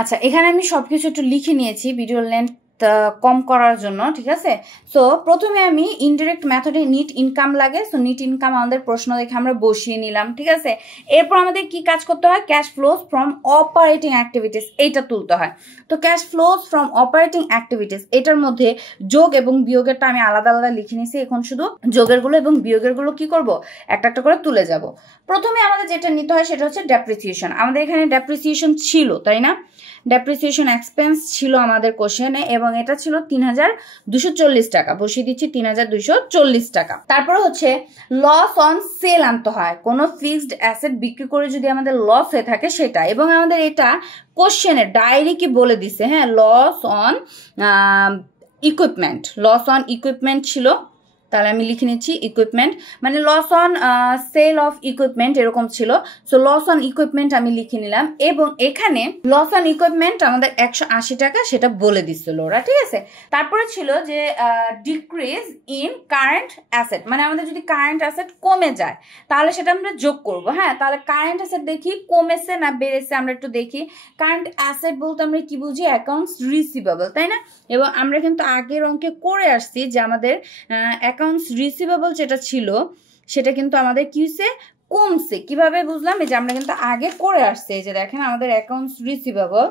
আচ্ছা, এখানে আমি সবকিছু একটু লিখে নিয়েছি ভিডিও লেন্থ কম করার জন্য, ঠিক আছে। সো প্রথমে আমি ইনডিরেক্ট মেথডে নিট ইনকাম লাগে, সো নিট ইনকাম আমাদের প্রশ্ন দেখে আমরা বসিয়ে নিলাম, ঠিক আছে। এরপর আমাদের কি কাজ করতে হয়, cash flows from operating activities এইটা তুলতে হয়। তো cash flows from operating activities এটার মধ্যে যোগ এবং বিয়োগেরটা আমি আলাদা আলাদা লিখে নিয়েছি, এখন শুধু যোগেরগুলো এবং বিয়োগেরগুলো কি করব, একটা একটা করে তুলে যাব। প্রথমে আমাদের যেটা নিতে হয় সেটা হচ্ছে ডেপ্রিসিয়েশন। আমাদের এখানে ডেপ্রিসিয়েশন ছিল, তাই না, ডেপ্রিসিয়েশন এক্সপেন্স ছিল আমাদের কোশ্চেনে এবং এটা ছিল ৩,২৪০ টাকা, বসিয়ে দিচ্ছি ৩,২৪০ টাকা। তারপরে হচ্ছে লস অন সেল আনতে হয়, কোনো ফিক্সড অ্যাসেট বিক্রি করে যদি আমাদের লস হয়ে থাকে সেটা, এবং আমাদের এটা কোশ্চেনে ডাইরেক্টলি বলে দিছে, হ্যাঁ, loss on equipment, loss on equipment ছিল, তাহলে আমি লিখে নিচ্ছি ইকুইপমেন্ট, মানে loss on sale of equipment এরকম ছিল। সো লস অন ইকুইপমেন্ট আমি লিখে নিলাম, এবং এখানে লস অন ইকুইপমেন্ট আমাদের 180 টাকা সেটা বলে দিচ্ছিল ওরা, ঠিক আছে। তারপরে ছিল যে ডিক্রিজ ইন কারেন্ট অ্যাসেট, মানে আমাদের যদি কারেন্ট অ্যাসেট কমে যায় তাহলে সেটা আমরা যোগ করব। হ্যাঁ, তাহলে কারেন্ট অ্যাসেট দেখি কমেছে না বেড়েছে, আমরা একটু দেখি। কারেন্ট অ্যাসেট বলতে আমরা কি বুঝি, অ্যাকাউন্টস রিসিভেবল, তাই না। এবং আমরা কিন্তু আগের অঙ্কে করে আসছি যে আমাদের অ্যাকাউন্টস রিসিভেবল যেটা ছিল সেটা কিন্তু আমাদের কি হয়েছে, কমছে। কিভাবে বুঝলাম, এই যে আমরা কিন্তু আগে করে আসছি, এই যে দেখেন আমাদের অ্যাকাউন্টস রিসিভেবল,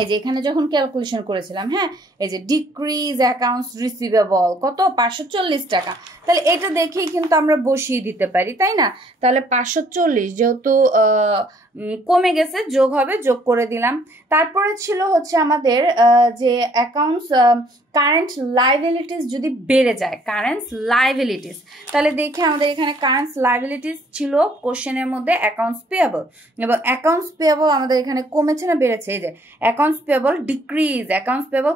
এই যে এখানে যখন ক্যালকুলেশন করেছিলাম, হ্যাঁ, এই যে ডিক্রিজ অ্যাকাউন্টস রিসিভেবল কত, 540 টাকা। তাহলে এটা দেখেই কিন্তু আমরা বসিয়ে দিতে পারি, তাই না। তাহলে 540 যেহেতু কমে গেছে, যোগ হবে, যোগ করে দিলাম। তারপরে ছিল হচ্ছে আমাদের যে অ্যাকাউন্টস কারেন্ট লাইবিলিটিস যদি বেড়ে যায়, কারেন্ট লাইবিলিটিস, তাহলে দেখি আমাদের এখানে কারেন্ট লাইবিলিটিস ছিল কোশ্চেনের মধ্যে অ্যাকাউন্টস পেয়েবল, এবং অ্যাকাউন্টস পেয়েবল আমাদের এখানে কমেছে না বেড়েছে, এই যে accounts payable decrease, accounts payable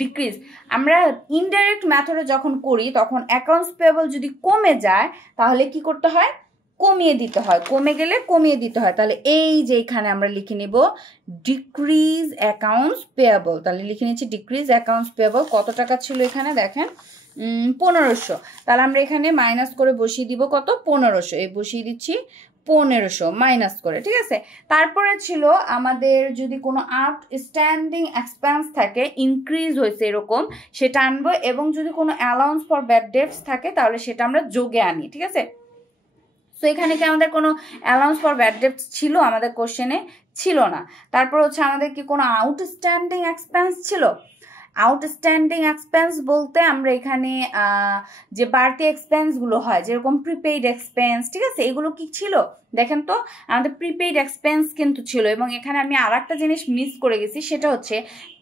decrease. আমরা ইনডাইরেক্ট মেথডে যখন করি তখন অ্যাকাউন্টস পেয়েবল যদি কমে যায় তাহলে কি করতে হয়, কমিয়ে দিতে হয়, কমে গেলে কমিয়ে দিতে হয়। তাহলে এই যে এখানে আমরা লিখে নিব ডিক্রিজ অ্যাকাউন্টস পেয়েবল, তাহলে লিখে নিচ্ছি ডিক্রিজ অ্যাকাউন্টস পেয়েবল। কত টাকা ছিল এখানে দেখেন, 1500, তাহলে আমরা এখানে মাইনাস করে বসিয়ে দিব কত, 1500, এই বসিয়ে দিচ্ছি 1500 মাইনাস করে, ঠিক আছে। তারপরে ছিল আমাদের যদি কোনো আউটস্ট্যান্ডিং এক্সপেন্স থাকে, ইনক্রিজ হয়েছে এরকম, সেটা আনবো, এবং যদি কোনো অ্যালাউন্স ফর ব্যাড ডেটস থাকে তাহলে সেটা আমরা যোগে আনি, ঠিক আছে। সো এখানে কি আমাদের কোনো অ্যালাউন্স ফর ব্যাড ডেটস ছিল, আমাদের কোশ্চেনে ছিল না। তারপর হচ্ছে আমাদের কি কোনো আউটস্ট্যান্ডিং এক্সপেন্স ছিল, আউটস্ট্যান্ডিং এক্সপেন্স বলতে আমরা এখানে যে বাড়তি এক্সপেন্সগুলো হয় যেরকম প্রিপেইড এক্সপেন্স, ঠিক আছে, এগুলো কি ছিল দেখেন তো, আমাদের প্রিপেইড এক্সপেন্স কিন্তু ছিল। এবং এখানে আমি আর একটা জিনিস মিস করে গেছি, সেটা হচ্ছে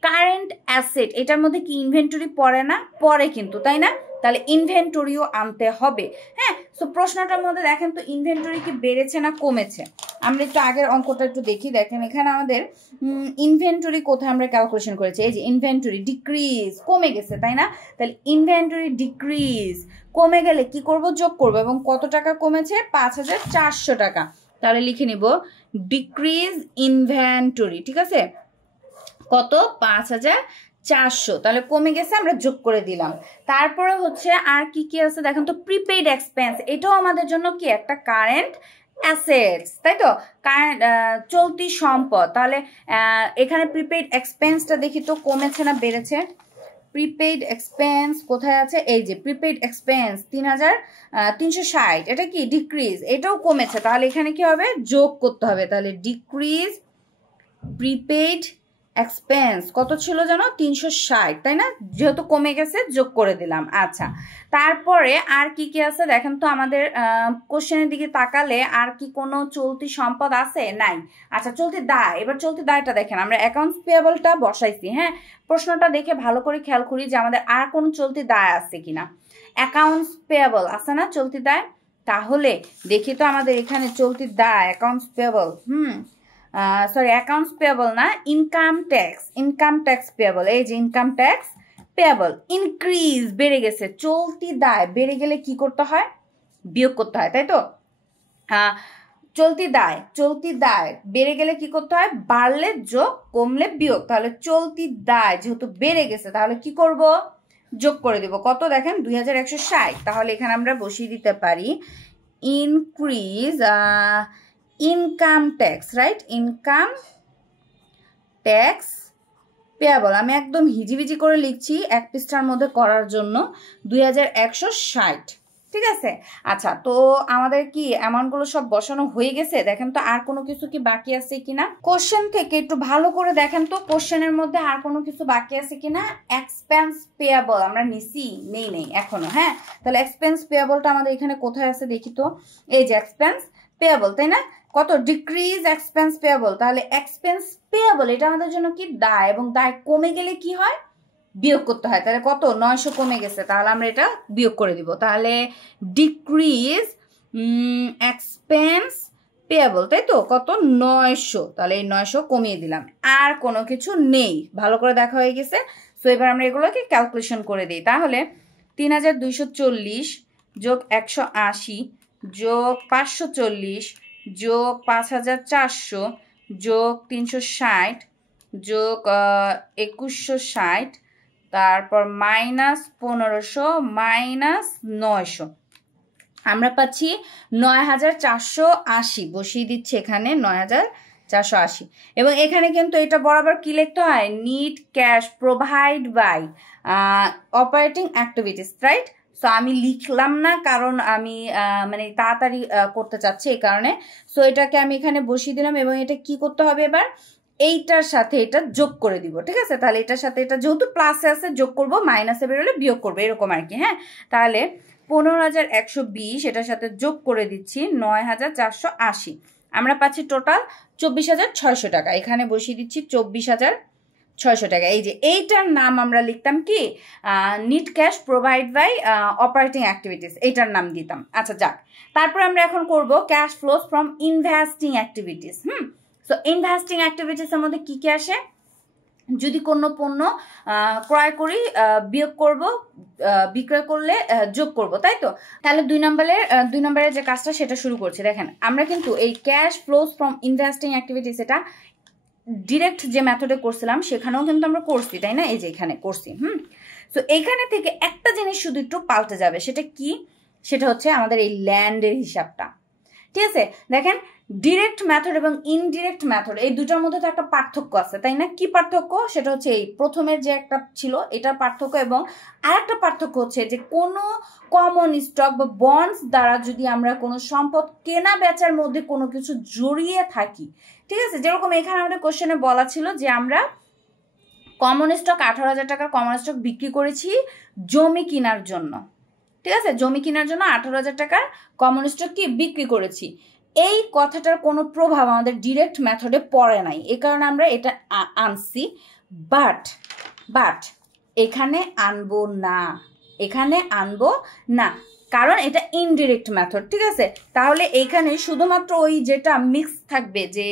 কারেন্ট অ্যাসেট, এটার মধ্যে কি ইনভেন্টরি পড়ে না, পড়ে কিন্তু, তাই না, তাহলে ইনভেন্টরিও আনতে হবে। হ্যাঁ, সো প্রশ্নটার মধ্যে দেখেন তো ইনভেন্টরি কি বেড়েছে না কমেছে, আমরা একটু আগের অঙ্কটা একটু দেখি। দেখেন এখানে আমাদের ইনভেন্টরি কোথায় আমরা ক্যালকুলেশন করেছি, এই যে ইনভেন্টরি ডিক্রিজ, কমে গেছে, তাই না। তাহলে ইনভেন্টরি ডিক্রিজ, কমে গেলে কি করব, যোগ করব, এবং কত টাকা কমেছে, 5400 টাকা। তাহলে লিখে নিব ডিক্রিজ ইনভেন্টরি, ঠিক আছে, কত, 5400, তাহলে কমে গেছে, আমরা যোগ করে দিলাম। তারপরে হচ্ছে আর কি কি আছে দেখেন তো, প্রিপেইড এক্সপেন্স, এটাও আমাদের জন্য কি একটা কারেন্ট অ্যাসেটস, তাই তো, কারেন্ট চলতি সম্পদ। তাহলে এখানে প্রিপেইড এক্সপেন্সটা দেখি তো কমেছে না বেড়েছে, প্রিপেইড এক্সপেন্স কোথায় আছে, এই যে প্রিপেইড এক্সপেন্স 3360, এটা কি ডিক্রিজ, এটাও কমেছে, তাহলে এখানে কি হবে, যোগ করতে হবে। তাহলে ডিক্রিজ প্রিপেইড এক্সপেন্স কত ছিল জানো, 360, তাই না, যেহেতু কমে গেছে যোগ করে দিলাম। আচ্ছা, তারপরে আর কি কি আছে দেখেন তো, আমাদের কোশ্চেনের দিকে তাকালে আর কি কোনো চলতি সম্পদ আছে, নাই। আচ্ছা, চলতি দায়, এবার চলতি দায়টা দেখেন, আমরা অ্যাকাউন্টস পেয়েবলটা বসাইছি, হ্যাঁ, প্রশ্নটা দেখে ভালো করে খেয়াল করি যে আমাদের আর কোনো চলতি দায় আছে কিনা, অ্যাকাউন্টস পেয়েবল আছে না চলতি দায়, তাহলে দেখি তো আমাদের এখানে চলতি দায় accounts payable, sorry accounts payable না, ইনকাম ট্যাক্স পেয়েবল, এই যে ইনকাম ট্যাক্স পেয়েবল ইনক্রিজ, বেড়ে গেছে, চলতি দায় বেড়ে গেলে কি করতে হয়, বিয়োগ করতে হয়, তাই তো। চলতি দায় বেড়ে গেলে কি করতে হয়, বাড়লে যোগ, কমলে বিয়োগ। তাহলে চলতি দায় যেহেতু বেড়ে গেছে তাহলে কি করব, যোগ করে দেব, কত দেখেন 2160। তাহলে এখানে আমরা বসিয়ে দিতে পারি increase income tax, right, income tax payable, আমি একদম হিজিবিজি করে লিখছি এক পৃষ্ঠার মধ্যে করার জন্য 2160, ঠিক আছে। আচ্ছা, তো আমাদের কি অ্যামাউন্টগুলো সব বসানো হয়ে গেছে? দেখেন তো আর কোনো কিছু কি বাকি আছে কিনা, কোশ্চেন থেকে একটু ভালো করে দেখেন তো কোশ্চেনের মধ্যে আর কোনো কিছু বাকি আছে কিনা। এক্সপেন্স পেয়াবল আমরা নিছি, নেই এখনো। হ্যাঁ, তাহলে এক্সপেন্স পেয়াবলটা আমাদের এখানে কোথায় আছে দেখি তো। এই যে এক্সপেন্স পেয়াবল, তাই না? কত? Decrease expense payable. তাহলে এক্সপেন্স পেয়াবল এটা আমাদের জন্য কি দায়, এবং দায় কমে গেলে কি হয়? বিয়োগ করতে হয়। তাহলে কত? 900 কমে গেছে, তাহলে আমরা এটা বিয়োগ করে দিব। তাহলে ডিক্রিজ এক্সপেন্স পেয়াবল, তাই তো, কত? 900। তাহলে এই 900 কমিয়ে দিলাম, আর কোনো কিছু নেই। ভালো করে দেখা হয়ে গেছে। সো এবার আমরা এগুলোকে ক্যালকুলেশন করে দিই। তাহলে 3240 যোগ 180 যোগ 540 যোগ 5400 যোগ 360 যোগ 2160, তারপর মাইনাস 1500 মাইনাস 900, আমরা পাচ্ছি 9480। বসিয়ে দিচ্ছি এখানে 9480। এবং এখানে কিন্তু এটা বরাবর কি লিখতে হয়? Net cash provide by operating activities, right? So আমি লিখলাম না, কারণ আমি মানে তাড়াতাড়ি করতে চাচ্ছি এই কারণে। সো এটাকে আমি এখানে বসিয়ে দিলাম, এবং এটা কি করতে হবে এবার? এইটার সাথে এটা যোগ করে দিব, ঠিক আছে। তাহলে এটার সাথে এটা যেহেতু প্লাসে আছে যোগ করব, মাইনাসে বেরোলে বিয়োগ করবো, এরকম আর কি। হ্যাঁ, তাহলে 15120 এটার সাথে যোগ করে দিচ্ছি 9480, আমরা পাচ্ছি টোটাল 24600 টাকা। এখানে বসিয়ে দিচ্ছি 24600 টাকা। এই যে এইটার নাম আমরা লিখতাম কি? Net cash provide by operating activities, এইটার নাম দিতাম। আচ্ছা, যাক। তারপর আমরা এখন করব cash flows from investing activities. So investing অ্যাক্টিভিটিসের মধ্যে কি কি আসে? যদি কোনো পণ্য ক্রয় করি বিয়োগ করব, বিক্রয় করলে যোগ করব, তাই তো। তাহলে 2 নম্বরের যে কাজটা সেটা শুরু করছি। দেখেন, আমরা কিন্তু এই cash flows from investing activities এটা ডিরেক্ট যে মেথডে করছিলাম সেখানেও কিন্তু আমরা করছি, তাই না? এই যে এখানে করছি। সো এইখানে থেকে একটা জিনিস শুধু একটু পাল্টে যাবে। সেটা কি? সেটা হচ্ছে আমাদের এই ল্যান্ডের হিসাবটা, ঠিক আছে। দেখেন, ডিরেক্ট মেথড এবং ইনডিরেক্ট মেথড এই দুটার মধ্যে তো একটা পার্থক্য আছে, তাই না? কি পার্থক্য? সেটা হচ্ছে এই প্রথমের যে একটা ছিল এটার পার্থক্য, এবং আরেকটা পার্থক্য হচ্ছে যে কোনো কমন স্টক বা বন্ডস দ্বারা যদি আমরা কোনো সম্পদ কেনা বেচার মধ্যে কোনো কিছু জড়িয়ে থাকি, ঠিক আছে। যেরকম এখানে আমাদের কোশ্চেনে বলা ছিল যে আমরা কমন স্টক 18,000 টাকার কমন স্টক বিক্রি করেছি জমি কেনার জন্য, ঠিক আছে। জমি কেনার জন্য 18,000 টাকার কমন স্টক কি বিক্রি করেছি। এই কথাটার কোনো প্রভাব আমাদের ডিরেক্ট মেথডে পড়ে নাই, এই কারণে আমরা এটা আনছি। বাট এখানে আনবো না, কারণ এটা ইনডিরেক্ট মেথড, ঠিক আছে। তাহলে এইখানে শুধুমাত্র ওই যেটা মিক্স থাকবে, যে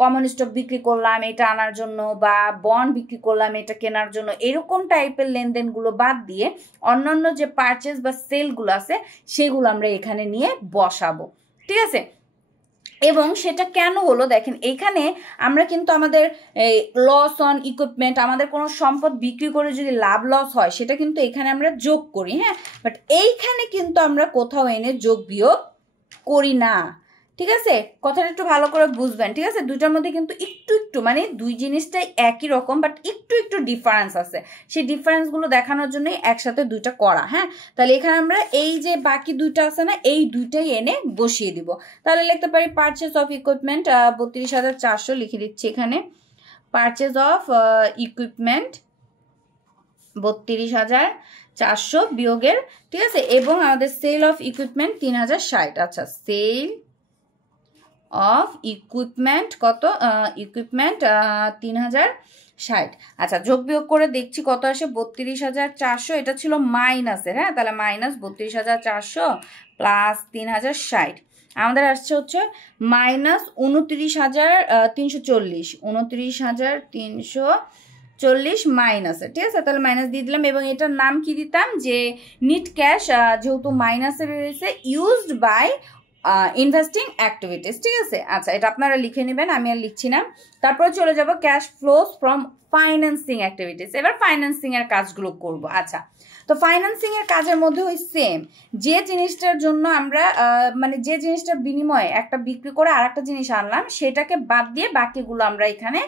কমন স্টক বিক্রি করলাম এটা আনার জন্য, বা বন্ড বিক্রি করলাম এটা কেনার জন্য, এরকম টাইপের লেনদেনগুলো বাদ দিয়ে অন্যান্য যে পারচেজ বা সেলগুলো আছে সেগুলো আমরা এখানে নিয়ে বসাবো, ঠিক আছে। এবং সেটা কেন হলো? দেখেন, এইখানে আমরা কিন্তু আমাদের লস অন ইকুইপমেন্ট, আমাদের কোনো সম্পদ বিক্রি করে যদি লাভ লস হয় সেটা কিন্তু এখানে আমরা যোগ করি। হ্যাঁ, বাট এইখানে কিন্তু আমরা কোথাও এনে যোগ বিয়োগ করি না, ঠিক আছে। কথাটা একটু ভালো করে বুঝবেন, ঠিক আছে। দুইটার মধ্যে কিন্তু একটু মানে দুই জিনিসটাই একই রকম, বাট একটু ডিফারেন্স আছে। সেই ডিফারেন্সগুলো দেখানোর জন্যই একসাথে দুইটা করা। হ্যাঁ, তাহলে এখানে আমরা এই যে বাকি দুইটা আছে না, এই দুইটাই এনে বসিয়ে দিব। তাহলে লিখতে পারি পারচেজ অফ ইকুইপমেন্ট 32,400 লিখে দিচ্ছি এখানে। পারচেজ অফ ইকুইপমেন্ট 32,400 বিয়োগের, ঠিক আছে। এবং আমাদের সেল অফ ইকুইপমেন্ট 3,060। আচ্ছা, সেল অফ ইকুইপমেন্ট কত? ইকুইপমেন্ট 3,060। আচ্ছা, যোগ বিয়োগ করে দেখছি কত আসে। 32,400, এটা ছিল মাইনাসের। হ্যাঁ, তাহলে মাইনাস 32,400 প্লাস 3,060 আমাদের আসছে হচ্ছে মাইনাস 29,340। 29,340 মাইনাসে, ঠিক আছে। তাহলে মাইনাস দিয়ে দিলাম, এবং এটার নাম কি দিতাম? যে নিট ক্যাশ, যেহেতু মাইনাসে রয়েছে, ইউজড বাই ইনভেস্টিং অ্যাক্টিভিটিস, ঠিক আছে। আচ্ছা, এটা আপনারা লিখে নেবেন, আমি আর লিখছি না। তারপরে চলে যাব cash flows from financing activities. এবার ফাইন্যান্সিং এর কাজগুলো করব। আচ্ছা, তো ফাইন্যান্সিং এর কাজের মধ্যে ওই সেম, যে জিনিসটার জন্য আমরা মানে যে জিনিসটার বিনিময়ে একটা বিক্রি করে আর একটা জিনিস আনলাম সেটাকে বাদ দিয়ে বাকিগুলো আমরা এখানে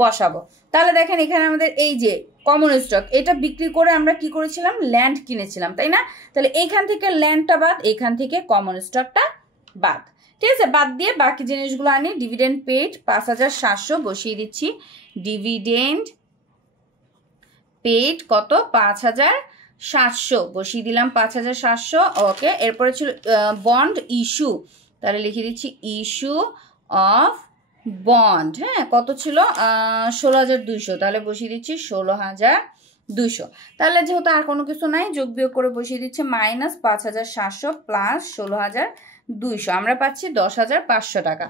বসাবো। তাহলে দেখেন এখানে আমাদের এই যে কমন স্টক, এটা বিক্রি করে আমরা কি করেছিলাম, ল্যান্ড কিনেছিলাম, তাই না? তাহলে এইখান থেকে ল্যান্ডটা বাদ, এখান থেকে কমন স্টকটা বাদ, ঠিক আছে? বাদ দিয়ে বাকি জিনিসগুলো আনি। ডিভিডেন্ড পেড 5700 বসিয়ে দিচ্ছি। ডিভিডেন্ড পেড কত, 5700 বসিয়ে দিলাম, 5700। ওকে, এরপরে ছিল বন্ড ইস্যু, তাহলে লিখে দিচ্ছি ইস্যু অফ বন্ড। হ্যাঁ, কত ছিল, 16200, তাহলে বসিয়ে দিচ্ছি 16200। তাহলে যেহেতু আর কোনো কিছু নাই, যোগ বিয়োগ করে বসিয়ে দিচ্ছে মাইনাস 5700 প্লাস 16200, আমরা পাচ্ছি 10500 টাকা।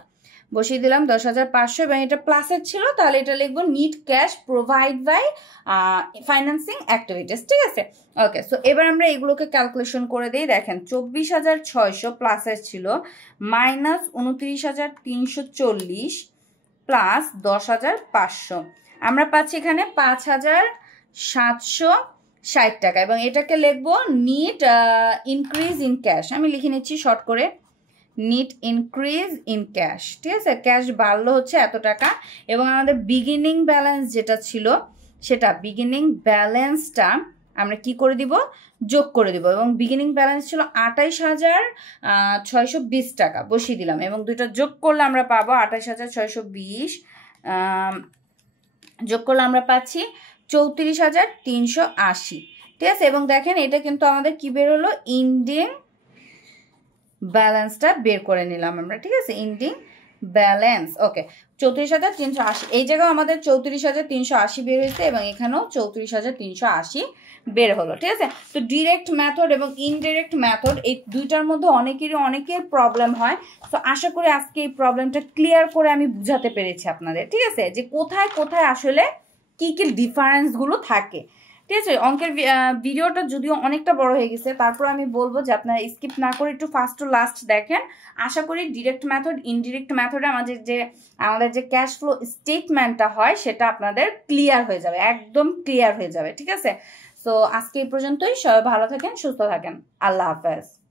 বসিয়ে দিলাম 10500, এবং এটা প্লাসের ছিল, তাহলে এটা লিখবো net cash provide by financing activities, ঠিক আছে? ওকে, সো এবার আমরা এগুলোকে ক্যালকুলেশন করে দিই। দেখেন 24600 প্লাসের ছিল, মাইনাস 29340 প্লাস 10500, আমরা পাচ্ছি এখানে 5760 টাকা, এবং এটাকে লিখবো নিট ইনক্রিজ ইন ক্যাশ। আমি লিখে নিচ্ছি শর্ট করে, নিট ইনক্রিজ ইন ক্যাশ, ঠিক আছে? ক্যাশ বাড়লো হচ্ছে এত টাকা, এবং আমাদের বিগিনিং ব্যালেন্স যেটা ছিল সেটা বিগিনিং ব্যালেন্সটা আমরা কি করে দিব, যোগ করে দিব, এবং বিগিনিং ব্যালেন্স ছিল 28620 টাকা, বসিয়ে দিলাম, এবং দুইটা যোগ করলে আমরা পাবো 28620, যোগ করলে আমরা পাচ্ছি 34380, ঠিক আছে? এবং দেখেন এটা কিন্তু আমাদের কি বের হলো, ইন্ডিং ব্যালেন্সটা বের করে নিলাম আমরা, ঠিক আছে? Ending balance. ওকে, 34380, এই জায়গায় আমাদের 34380 বের হয়েছে, এবং এখানেও 34380 বের হলো, ঠিক আছে? তো ডিরেক্ট মেথড এবং ইনডিরেক্ট মেথড, এই দুইটার মধ্যে অনেকের প্রবলেম হয়। তো আশা করি আজকে এই প্রবলেমটা ক্লিয়ার করে আমি বুঝাতে পেরেছি আপনাদের, ঠিক আছে? যে কোথায় কোথায় আসলে কি কি ডিফারেন্সগুলো থাকে, ঠিক আছে? অঙ্কের ভিডিওটা যদিও অনেকটা বড় হয়ে গেছে, তারপর আমি বলবো যে আপনারা স্কিপ না করে একটু ফার্স্ট টু লাস্ট দেখেন। আশা করি ডিরেক্ট মেথড, ইনডিরেক্ট মেথডে আমাদের যে ক্যাশ ফ্লো স্টেটমেন্টটা হয় সেটা আপনাদের ক্লিয়ার হয়ে যাবে, একদম ক্লিয়ার হয়ে যাবে, ঠিক আছে? সো আজকে এই পর্যন্তই। সবাই ভালো থাকেন, সুস্থ থাকেন, আল্লাহ হাফেজ।